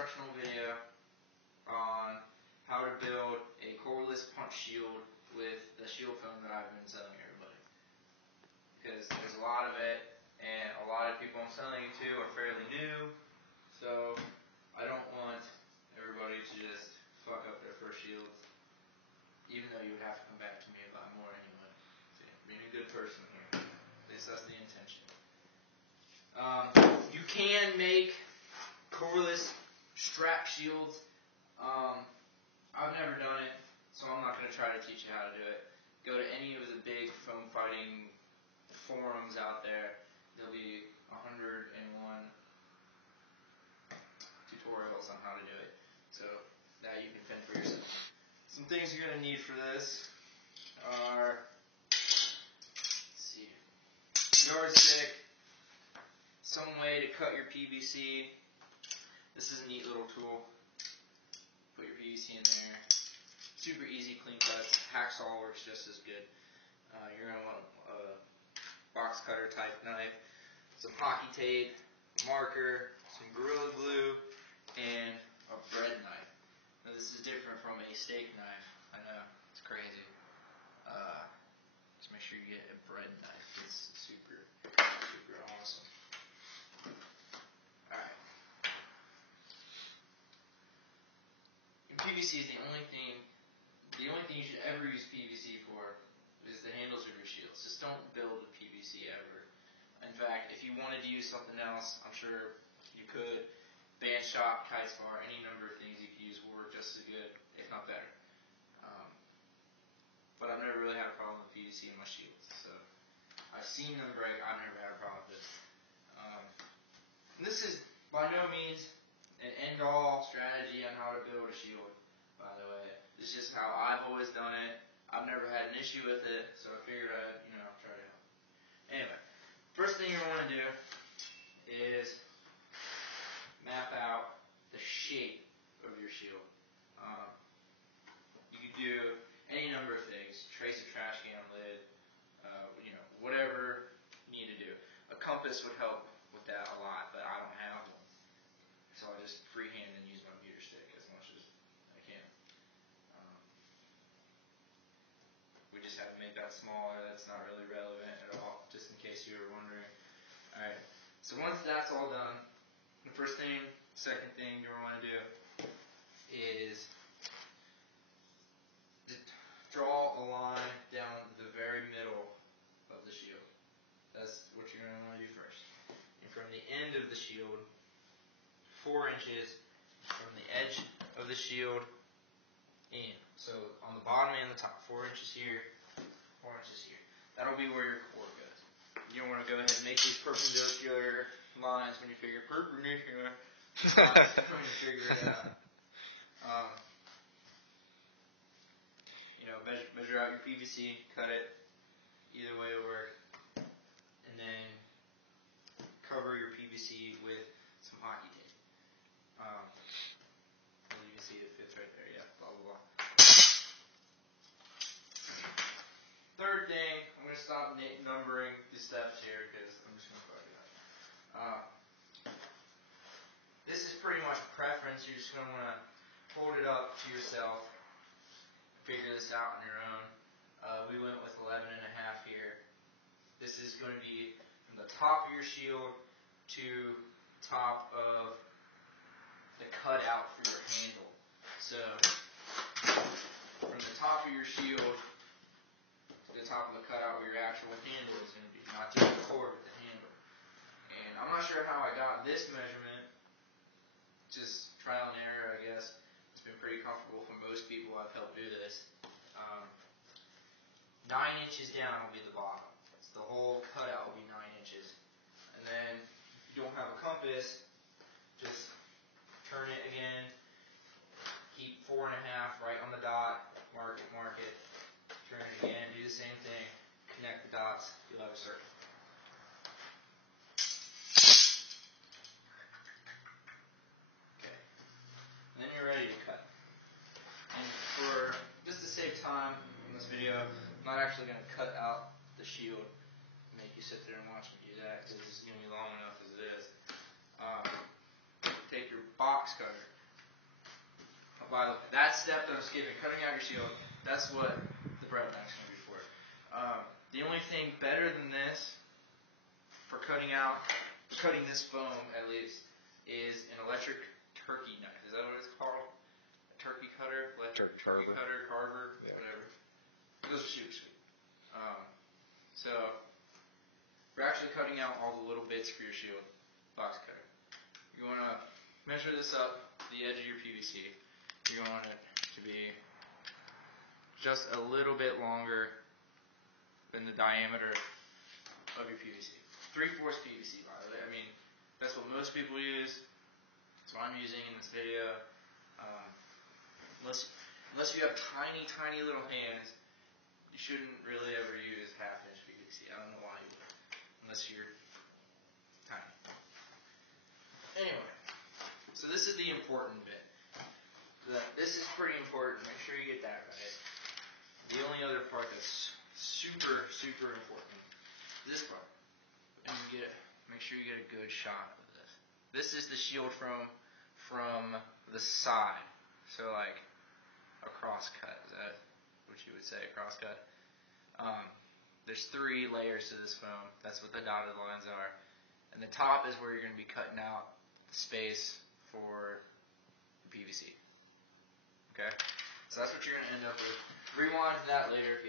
instructional video on how to build a cordless punch shield with the shield foam that I've been selling everybody. Because there's a lot of it, and a lot of people I'm selling it to are fairly new, so I don't want everybody to just fuck up their first shields, even though you would have to come back to me and buy more anyway. So, being a good person here. At least that's the intention. You can make cordless strap shields. I've never done it, so I'm not going to try to teach you how to do it. Go to any of the big foam fighting forums out there. There'll be 101 tutorials on how to do it, so that you can fend for yourself. Some things you're going to need for this are, let's see, yardstick, some way to cut your PVC. This is a neat little tool. Put your PVC in there. Super easy, clean cuts. Hacksaw works just as good. You're going to want a box cutter type knife, some hockey tape, marker, some Gorilla Glue, and a bread knife. Now this is different from a steak knife. I know, it's crazy. Just make sure you get a bread knife. It's super, super awesome. Alright. PVC is the only thing you should ever use PVC for is the handles of your shields. Just don't build with PVC ever. In fact, if you wanted to use something else, I'm sure you could. Band shop, kite spar, any number of things you could use will work just as good, if not better. But I've never really had a problem with PVC in my shields. So I've seen them break. I've never had a problem with it. And this is by no means an end-all strategy on how to build a shield, by the way. It's just how I've always done it. I've never had an issue with it, so I figured I'd, try to help. Anyway, first thing you want to do is map out the shape of your shield. You could do any number of things. Trace a trash can lid, whatever you need to do. A compass would help with that a lot, but I don't have one. So I just freehand and use my meter stick as much as I can. We just have to make that smaller. That's not really relevant at all, just in case you were wondering. Alright, so once that's all done, the second thing you want to do is draw a line down the very middle of the shield. That's what you're going to want to do first. And from the end of the shield, 4 inches from the edge of the shield in. So on the bottom and the top, 4 inches here, 4 inches here. That'll be where your core goes. You don't want to go ahead and make these perpendicular lines when you figure perpendicular. When you figure it out. Measure out your PVC, cut it. Either way will work. And then cover your PVC with some hockey tape. You can see it fits right there. Yeah, blah, blah, blah. Third thing, I'm going to stop numbering the steps here because I'm just going to fuck it up. This is pretty much preference. You're just going to want to hold it up to yourself. Figure this out on your own. We went with 11.5 here. This is going to be from the top of your shield to top of the cutout for your handle. So from the top of your shield to the top of the cutout where your actual handle is going to be, not just the cord, but the handle. And I'm not sure how I got this measurement. Just trial and error, I guess. It's been pretty comfortable for most people I've helped do this. 9 inches down will be the bottom. So the whole cutout will be 9 inches. And then if you don't have a compass, just turn it again. Keep 4.5 right on the dot. Mark it. Turn it again. Do the same thing. Connect the dots. You'll have a circle. Okay. And then you're ready to cut. And for just to save time in this video, I'm not actually going to cut out the shield and make you sit there and watch me do that because it's going to be long enough as it is. take your box cutter. That step that I'm skipping, cutting out your shield, that's what the bread knife's going to be for. The only thing better than this for cutting this foam at least, is an electric turkey knife. Is that what it's called? A turkey cutter? Electric turkey cutter, carver, whatever. Those are super sweet. So, we're actually cutting out all the little bits for your shield. Box cutter. You want to measure this up to the edge of your PVC. You want it to be just a little bit longer than the diameter of your PVC. 3/4 PVC, by the way. I mean, that's what most people use. That's what I'm using in this video. Unless you have tiny, tiny little hands, you shouldn't really ever use 1/2 inch PVC. I don't know why you would, unless you're tiny. Anyway, so this is the important bit. This is pretty important. Make sure you get that right. The only other part that's super, super important is this part. And make sure you get a good shot of this. This is the shield from the side. So like a cross cut. Is that what you would say, a cross cut? There's 3 layers to this foam. That's what the dotted lines are. And the top is where you're going to be cutting out the space for the PVC. Okay? So that's what you're going to end up with. Rewind that later if you have